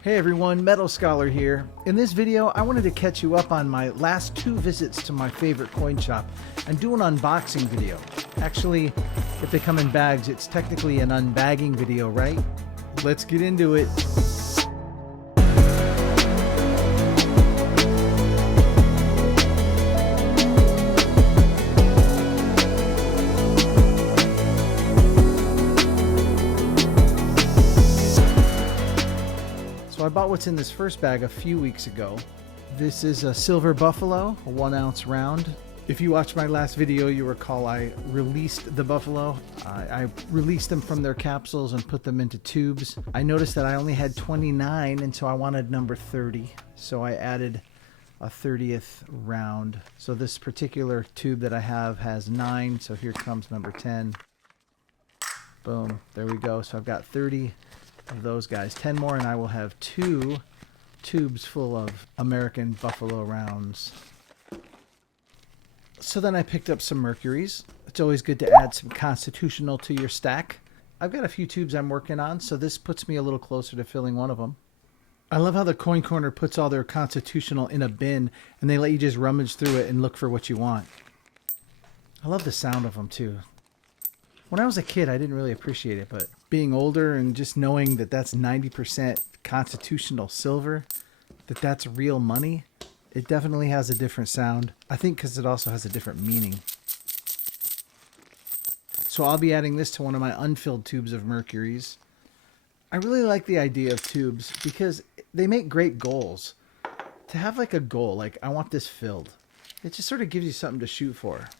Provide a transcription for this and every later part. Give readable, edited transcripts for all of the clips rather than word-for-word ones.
Hey everyone, Metal Scholar here. In this video, I wanted to catch you up on my last 2 visits to my favorite coin shop and do an unboxing video. Actually, if they come in bags, it's technically an unbagging video, right? Let's get into it. So I bought what's in this first bag a few weeks ago. This is a silver buffalo, a 1 ounce round. If you watched my last video, you recall I released the buffalo. I released them from their capsules and put them into tubes. I noticed that I only had 29, and so I wanted number 30. So I added a 30th round. So this particular tube that I have has 9, so here comes number 10. Boom, there we go. So I've got 30 of those guys. 10 more and I will have 2 tubes full of American buffalo rounds. So then I picked up some mercuries. It's always good to add some constitutional to your stack. I've got a few tubes I'm working on, so this puts me a little closer to filling one of them. I love how the Coin Corner puts all their constitutional in a bin and they let you just rummage through it and look for what you want. I love the sound of them too. When I was a kid, I didn't really appreciate it, but being older and just knowing that that's 90% constitutional silver, that's real money, it definitely has a different sound. I think because it also has a different meaning. So I'll be adding this to one of my unfilled tubes of mercuries. I really like the idea of tubes because they make great goals. To have like a goal, like I want this filled, it just sort of gives you something to shoot for.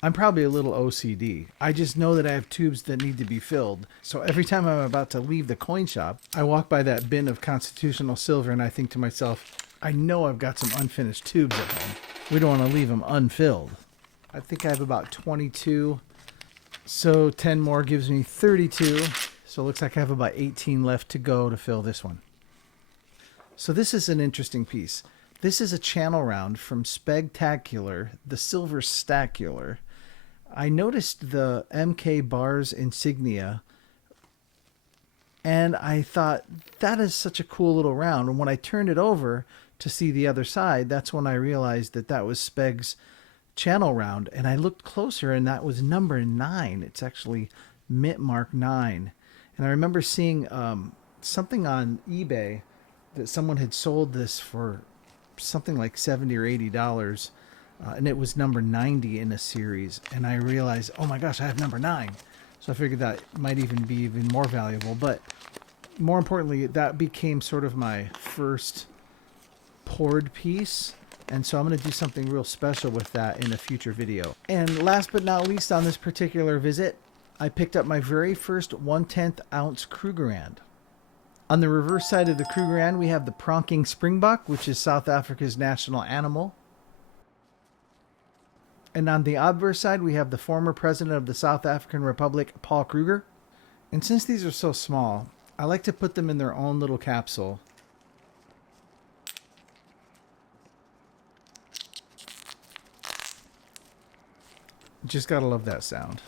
I'm probably a little OCD. I just know that I have tubes that need to be filled. So every time I'm about to leave the coin shop, I walk by that bin of constitutional silver and I think to myself, I know I've got some unfinished tubes at home. We don't want to leave them unfilled. I think I have about 22. So 10 more gives me 32. So it looks like I have about 18 left to go to fill this one. So this is an interesting piece. This is a channel round from Spectacular, the Silver Stacular. I noticed the MK Bars insignia and I thought that is such a cool little round. And when I turned it over to see the other side, that's when I realized that that was Speg's channel round. And I looked closer and that was number 9. It's actually mint mark 9. And I remember seeing something on eBay that someone had sold this for something like $70 or $80. And it was number 90 in a series. And I realized, oh my gosh, I have number 9. So I figured that might even be even more valuable. But more importantly, that became sort of my first poured piece. And so I'm going to do something real special with that in a future video. And last but not least on this particular visit, I picked up my very first 1/10 ounce Krugerrand. On the reverse side of the Krugerrand, we have the pronking springbok, which is South Africa's national animal. And on the obverse side, we have the former president of the South African Republic, Paul Kruger. And since these are so small, I like to put them in their own little capsule. Just gotta love that sound.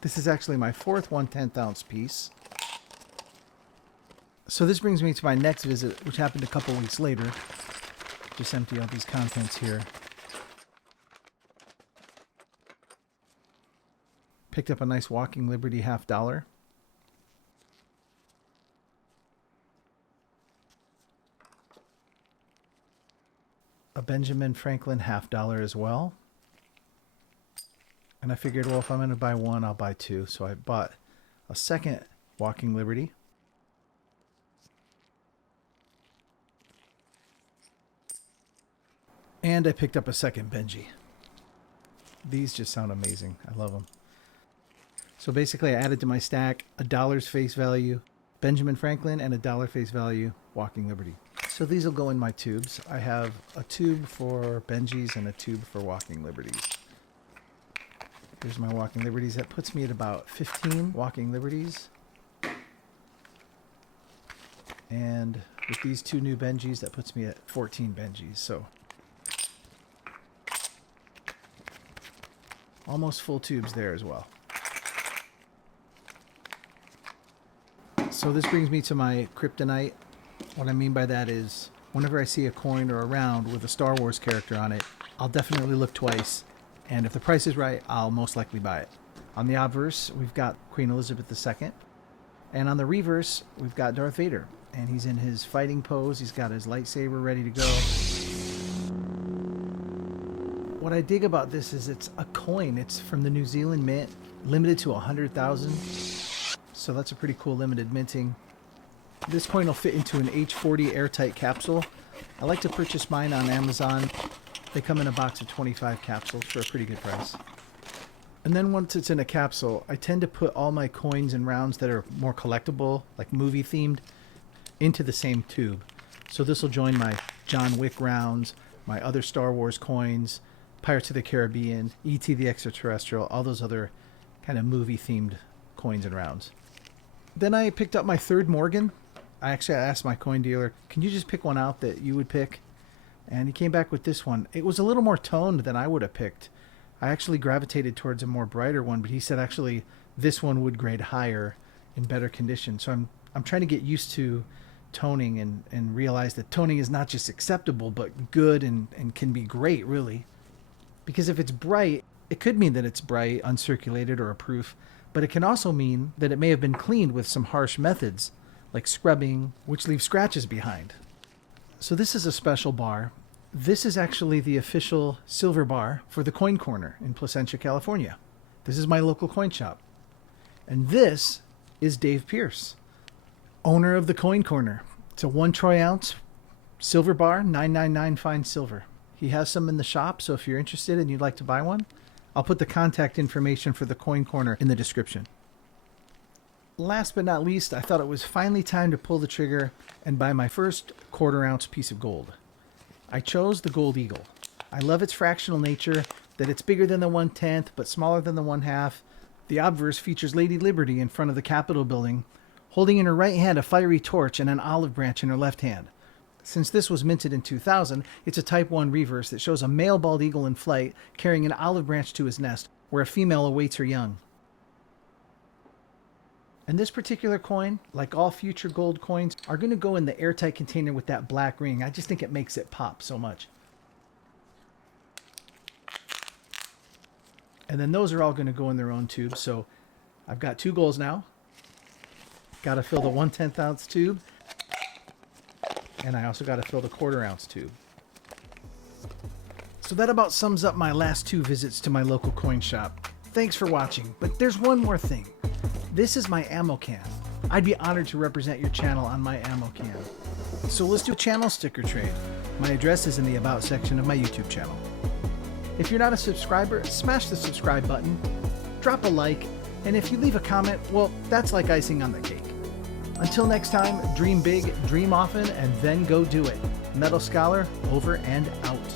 This is actually my 4th 1/10 ounce piece. So this brings me to my next visit, which happened a couple weeks later. Just empty out these contents here. Picked up a nice Walking Liberty $50. A Benjamin Franklin $50 as well. And I figured, well, if I'm going to buy one, I'll buy 2. So I bought a second Walking Liberty. And I picked up a second Benji. These just sound amazing. I love them. So basically I added to my stack $1 face value Benjamin Franklin and $1 face value Walking Liberty. So these will go in my tubes. I have a tube for Benjis and a tube for Walking Liberties. Here's my Walking Liberties. That puts me at about 15 Walking Liberties. And with these 2 new Benjis, that puts me at 14 Benjis. So almost full tubes there as well. So this brings me to my kryptonite. What I mean by that is whenever I see a coin or a round with a Star Wars character on it, I'll definitely look twice. And if the price is right, I'll most likely buy it. On the obverse, we've got Queen Elizabeth II. And on the reverse, we've got Darth Vader. And he's in his fighting pose. He's got his lightsaber ready to go. What I dig about this is it's a coin. It's from the New Zealand Mint, limited to 100,000. So that's a pretty cool limited minting. This coin will fit into an H40 airtight capsule. I like to purchase mine on Amazon. They come in a box of 25 capsules for a pretty good price. And then once it's in a capsule, I tend to put all my coins and rounds that are more collectible, like movie themed, into the same tube. So this will join my John Wick rounds, my other Star Wars coins, Pirates of the Caribbean, E.T. the Extraterrestrial, all those other kind of movie themed coins and rounds. Then I picked up my third Morgan. I asked my coin dealer, can you just pick one out that you would pick? And he came back with this one. It was a little more toned than I would have picked. I actually gravitated towards a more brighter one, but he said actually this one would grade higher in better condition. So I'm trying to get used to toning and realize that toning is not just acceptable, but good and can be great, really. Because if it's bright, it could mean that it's bright, uncirculated, or a proof, but it can also mean that it may have been cleaned with some harsh methods, like scrubbing, which leaves scratches behind. So this is a special bar. This is actually the official silver bar for the Coin Corner in Placentia, California. This is my local coin shop. And this is Dave Pierce, owner of the Coin Corner. It's a 1 troy ounce silver bar, 999 fine silver. He has some in the shop, so if you're interested and you'd like to buy one, I'll put the contact information for the Coin Corner in the description. Last but not least, I thought it was finally time to pull the trigger and buy my first 1/4 ounce piece of gold. I chose the Gold Eagle. I love its fractional nature, that it's bigger than the 1/10 but smaller than the 1/2. The obverse features Lady Liberty in front of the Capitol building, holding in her right hand a fiery torch and an olive branch in her left hand. Since this was minted in 2000, it's a Type 1 reverse that shows a male bald eagle in flight carrying an olive branch to his nest, where a female awaits her young. And this particular coin, like all future gold coins, are going to go in the airtight container with that black ring. I just think it makes it pop so much. And then those are all going to go in their own tubes. So I've got 2 goals now. Got to fill the 1/10 ounce tube. And I also got to fill the 1/4 ounce tube. So that about sums up my last 2 visits to my local coin shop. Thanks for watching, but there's one more thing. This is my ammo can. I'd be honored to represent your channel on my ammo can. So let's do a channel sticker trade. My address is in the About section of my YouTube channel. If you're not a subscriber, smash the subscribe button, drop a like, and if you leave a comment, well, that's like icing on the cake. Until next time, dream big, dream often, and then go do it. Metal Scholar, over and out.